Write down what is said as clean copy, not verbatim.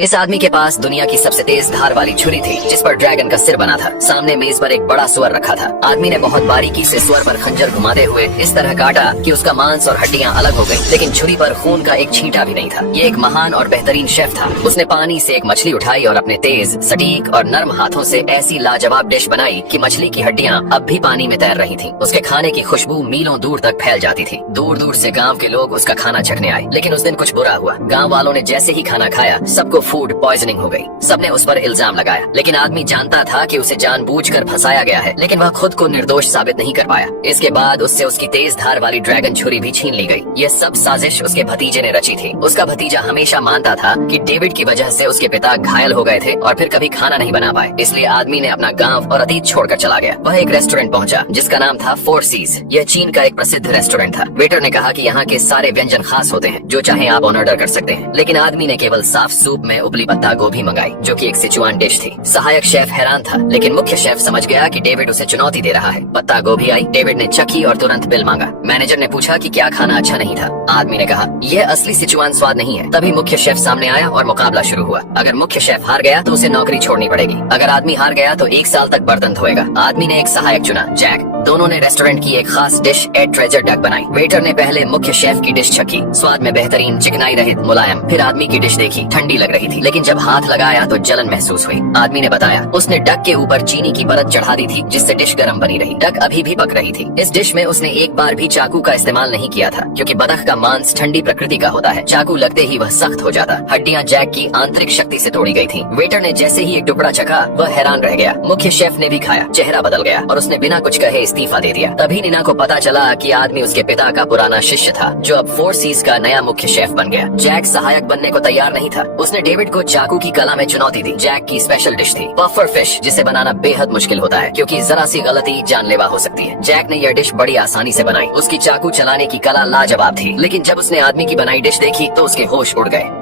इस आदमी के पास दुनिया की सबसे तेज धार वाली छुरी थी जिस पर ड्रैगन का सिर बना था। सामने मेज पर एक बड़ा सुअर रखा था। आदमी ने बहुत बारीकी से सुअर पर खंजर घुमाते हुए इस तरह काटा कि उसका मांस और हड्डियां अलग हो गईं, लेकिन छुरी पर खून का एक छींटा भी नहीं था। ये एक महान और बेहतरीन शेफ था। उसने पानी से एक मछली उठाई और अपने तेज, सटीक और नर्म हाथों से ऐसी लाजवाब डिश बनाई कि मछली की हड्डियां अब भी पानी में तैर रही थीं। उसके खाने की खुशबू मीलों दूर तक फैल जाती थी। दूर दूर से गाँव के लोग उसका खाना चखने आए, लेकिन उस दिन कुछ बुरा हुआ। गाँव वालों ने जैसे ही खाना खाया सबको फूड पॉइजनिंग हो गई। सबने उस पर इल्जाम लगाया, लेकिन आदमी जानता था कि उसे जानबूझकर फंसाया गया है, लेकिन वह खुद को निर्दोष साबित नहीं कर पाया। इसके बाद उससे उसकी तेज धार वाली ड्रैगन छुरी भी छीन ली गई। ये सब साजिश उसके भतीजे ने रची थी। उसका भतीजा हमेशा मानता था कि डेविड की वजह से उसके पिता घायल हो गए थे और फिर कभी खाना नहीं बना पाए, इसलिए आदमी ने अपना गाँव और अतीत छोड़कर चला गया। वह एक रेस्टोरेंट पहुंचा जिसका नाम था फोर सीज। यह चीन का एक प्रसिद्ध रेस्टोरेंट था। वेटर ने कहा कि यहाँ के सारे व्यंजन खास होते हैं, जो चाहे आप ऑर्डर कर सकते हैं, लेकिन आदमी ने केवल साफ सूप में उपली पत्ता गोभी मंगाई, जो कि एक सिचुआन डिश थी। सहायक शेफ हैरान था, लेकिन मुख्य शेफ समझ गया कि डेविड उसे चुनौती दे रहा है। पत्ता गोभी आई, डेविड ने चखी और तुरंत बिल मांगा। मैनेजर ने पूछा कि क्या खाना अच्छा नहीं था। आदमी ने कहा यह असली सिचुआन स्वाद नहीं है। तभी मुख्य शेफ सामने आया और मुकाबला शुरू हुआ। अगर मुख्य शेफ हार गया तो उसे नौकरी छोड़नी पड़ेगी। अगर आदमी हार गया तो 1 साल तक बर्तन धोएगा। आदमी ने एक सहायक चुना, जैक। दोनों ने रेस्टोरेंट की एक खास डिश ए ट्रेजर डक बनाई। वेटर ने पहले मुख्य शेफ की डिश चखी, स्वाद में बेहतरीन, चिकनाई रहित, मुलायम। फिर आदमी की डिश देखी, ठंडी लग रही थी, लेकिन जब हाथ लगाया तो जलन महसूस हुई। आदमी ने बताया उसने डक के ऊपर चीनी की परत चढ़ा दी थी, जिससे डिश गर्म बनी रही। डक अभी भी पक रही थी। इस डिश में उसने एक बार भी चाकू का इस्तेमाल नहीं किया था, क्योंकि बतख का मांस ठंडी प्रकृति का होता है। चाकू लगते ही वह सख्त हो जाता। हड्डियां जैक की आंतरिक शक्ति से तोड़ी गई थी। वेटर ने जैसे ही एक टुकड़ा चखा, वह हैरान रह गया। मुख्य शेफ ने भी खाया, चेहरा बदल गया और उसने बिना कुछ कहे इस्तीफा दे दिया। तभी नीना को पता चला कि आदमी उसके पिता का पुराना शिष्य था, जो अब फोर सीज का नया मुख्य शेफ बन गया। जैक सहायक बनने को तैयार नहीं था। उसने डेविड को चाकू की कला में चुनौती दी। जैक की स्पेशल डिश थी पफर फिश, जिसे बनाना बेहद मुश्किल होता है, क्योंकि जरा सी गलती जानलेवा हो सकती है। जैक ने यह डिश बड़ी आसानी से बनाई। उसकी चाकू चलाने की कला लाजवाब थी, लेकिन जब उसने आदमी की बनाई डिश देखी तो उसके होश उड़ गए।